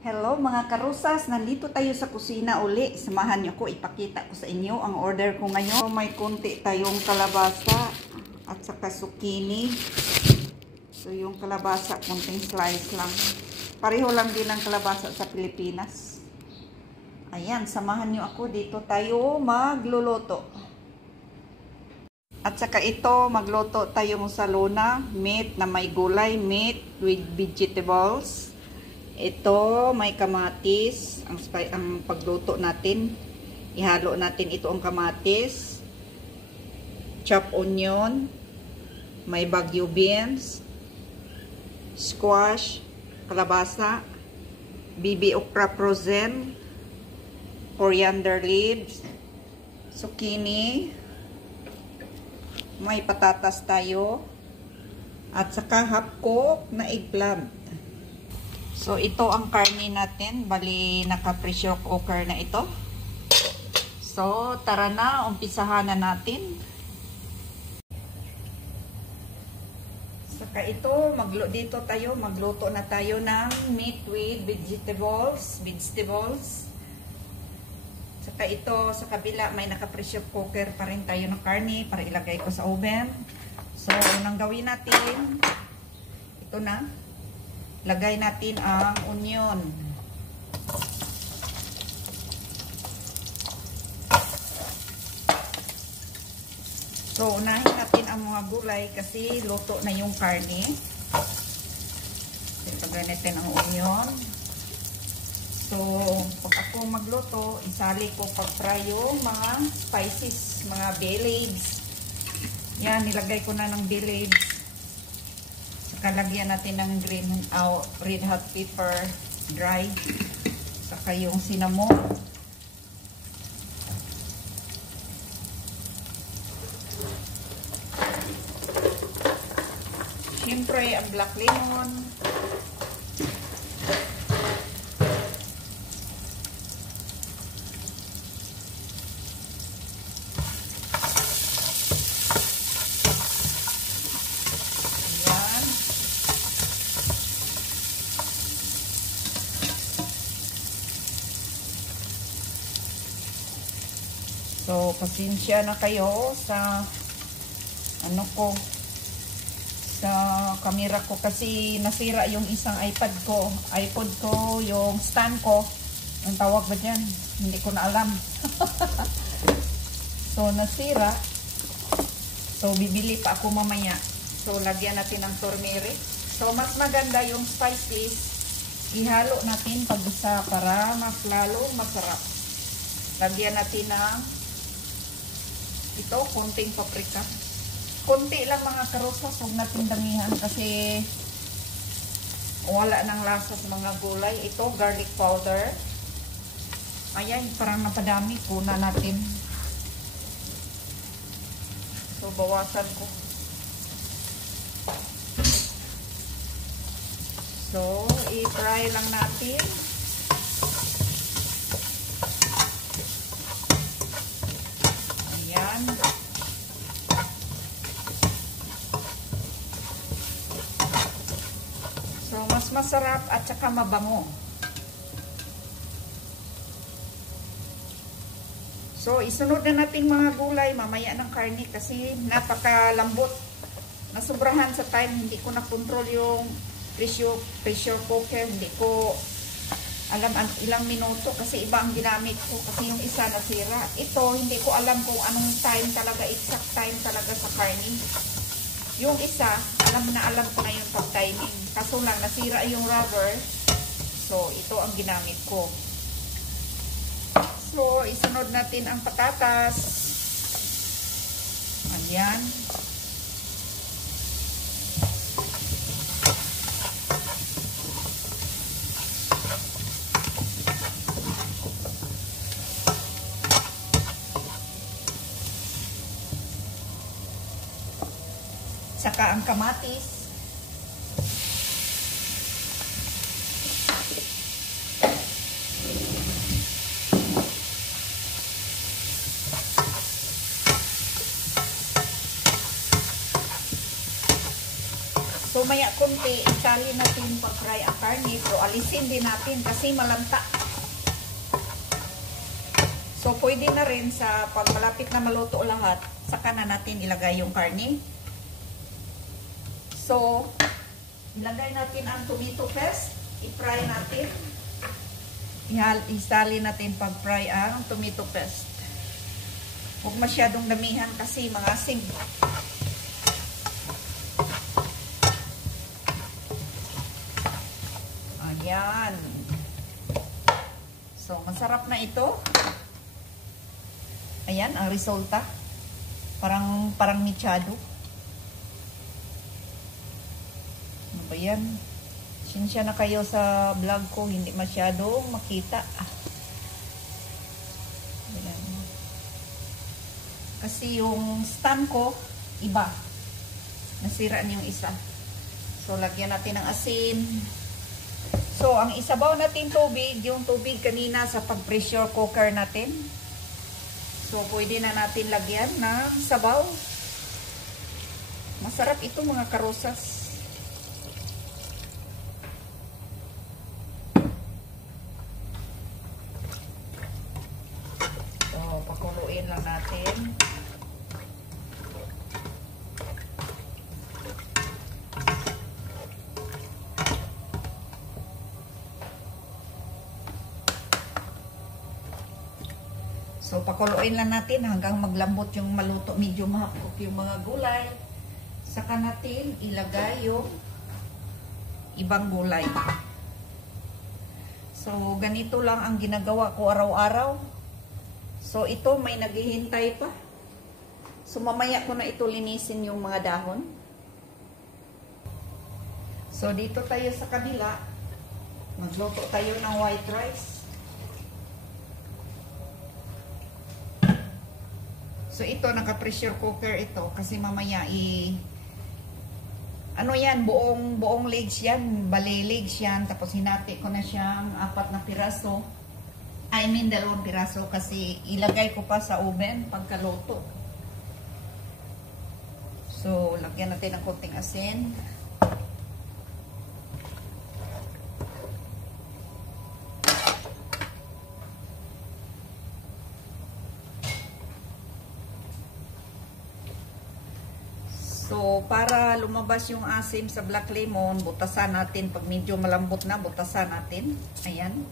Hello mga karusas, nandito tayo sa kusina uli. Samahan niyo ko, ipakita ko sa inyo ang order ko ngayon. So, may konti tayong kalabasa at saka zucchini. So yung kalabasa, konting slice lang. Pareho lang din ang kalabasa sa Pilipinas. Ayan, samahan niyo ako, dito tayo magluluto. At saka ito, magluto tayong salona, meat na may gulay, meat with vegetables. Ito, may kamatis. Ang pagluto natin, ihalo natin ito ang kamatis, chopped onion, may Baguio beans, squash, kalabasa, bibi okra frozen, coriander leaves, zucchini, may patatas tayo, at saka half cooked na eggplant. So, ito ang karne natin. Bali, naka-pressure cooker na ito. So, tara na. Umpisahan na natin. Saka ito, magluto na tayo ng meat with vegetables. Saka ito, sa kabila, may naka-pressure cooker pa rin tayo ng karne para ilagay ko sa oven. So, unang gawin natin, ito na. Lagay natin ang onion. So, unahin natin ang mga gulay kasi luto na yung karne. Lagay natin ang onion. So, pag ako magluto, isali ko pag-fry yung mga spices, mga bay leaves. Yan, nilagay ko na ng bay leaves. Kalagyan natin ng red hot pepper dry, saka yung cinnamon, siyempre ang black lemon, so, pasensya na kayo sa sa camera ko kasi nasira yung isang iPod ko, yung stand ko. Ang tawag ba dyan? Hindi ko na alam. So, nasira. So, bibili pa ako mamaya. So, lagyan natin ng turmeric. So, mas maganda yung spices. Ihalo natin pag-isa para mas lalong masarap. Lagyan natin ng ito, konting paprika. Konti lang mga karusas, huwag natin damihan kasi wala nang lasa sa mga gulay. Ito, garlic powder. Ayan, parang napadami. Kuna natin. So, bawasan ko. So, i-fry lang natin. Ayan. So, mas masarap at saka mabango. So, isunod na natin mga gulay mamaya ng karne kasi napakalambot. Nasubrahan sa time, hindi ko na-control yung pressure cooker. Hindi ko alam ilang minuto kasi iba ang ginamit ko kasi yung isa nasira. Ito, hindi ko alam kung anong time talaga, exact time talaga sa karne. Yung isa, alam ko na yung pag-timing. Kaso lang, nasira yung rubber. So, ito ang ginamit ko. So, isunod natin ang patatas. Ayan. Saka ang kamatis. So, mamaya konti, itali natin pag-fry ang karne. Pero alisin din natin kasi malanta. So, pwede na rin sa pag malapit na maluto lahat, saka na natin ilagay yung karne. So, ilagay natin ang tomato paste. I-fry natin. Isali natin pag-fry ang tomato paste. Huwag masyadong damihan kasi mga asin. Ayan. So, masarap na ito. Ayan, ang resulta. Parang mechado. Ano ba yan? Sinsya na kayo sa vlog ko. Hindi masyado makita. Ayan. Kasi yung stand ko, iba. Nasira na yung isa. So, lagyan natin ng asin. So, ang isabaw natin tubig, yung tubig kanina sa pag-pressure cooker natin. So, pwede na natin lagyan ng sabaw. Masarap ito mga karosas. So, pakuluin lang natin. So, pakuluin lang natin hanggang maglambot yung maluto, medyo mahapok yung mga gulay. Saka natin ilagay yung ibang gulay. So, ganito lang ang ginagawa ko araw-araw. So, ito may naghihintay pa. So, mamaya ko na ito linisin yung mga dahon. So, dito tayo sa kabila. Magluto tayo ng white rice. So, ito, naka-pressure cooker ito. Kasi mamaya, ano yan, buong legs yan. Bali legs yan. Tapos, hinati ko na siyang 4 na piraso. I mean, 2 piraso. Kasi, ilagay ko pa sa oven pagkaluto. So, lagyan natin ng konting asin. So, para lumabas yung asim sa black lemon, butasan natin. Pag medyo malambot na, butasan natin. Ayan.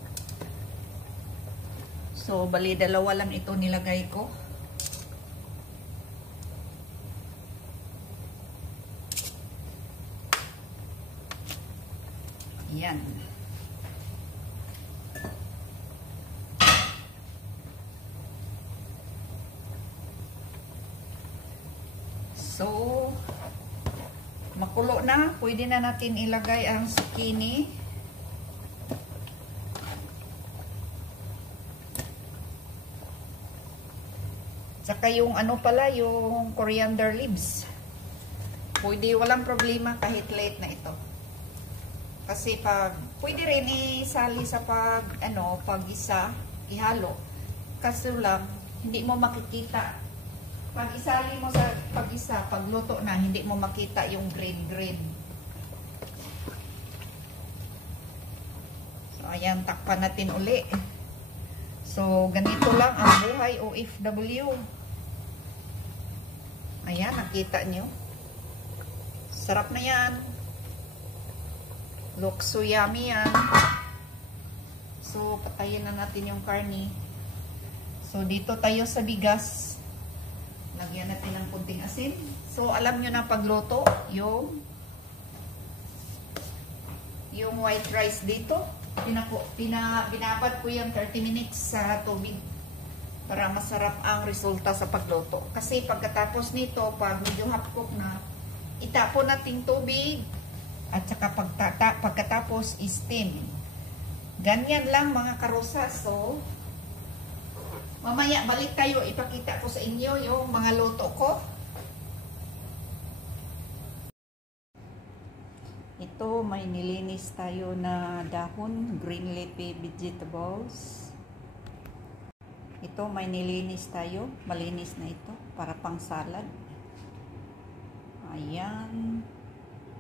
So, bali 2 lang ito nilagay ko. Ayan. So, makulo na. Pwede na natin ilagay ang zucchini. Tsaka yung ano pala, yung coriander leaves. Pwede, walang problema kahit late na ito. Kasi pwede rin isali sa pag-isa, ihalo. Kasi lang, hindi mo makikita. Pag isali mo sa pag-isa, pagluto na, hindi mo makita yung green. So, ayan, takpan natin uli. So, ganito lang ang buhay OFW. Ayan, nakita nyo. Sarap na yan. Looks so yummy yan. So, patayin na natin yung karne. So, dito tayo sa bigas. Lagyan natin ng kunting asin. So, alam nyo na pagluto, yung white rice dito. Binabad ko yung 30 minutes sa tubig para masarap ang resulta sa pagluto. Kasi pagkatapos nito, pag medyo half-cook na, itapon natin tubig at saka pagkatapos steam. Ganyan lang mga karosas. So, mamaya balik tayo, ipakita ko sa inyo yung mga luto ko. Ito, may nilinis tayo na dahon, green leafy vegetables. Ito, may nilinis tayo, malinis na ito, para pang salad. Ayan.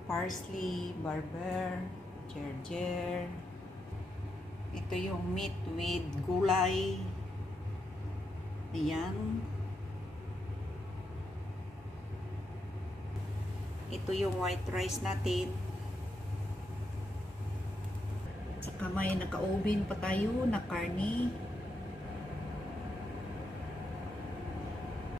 parsley, barber, gerger. Ito yung meat with gulay. Ayan. Ito yung white rice natin. Saka may naka-oven pa tayo na karne.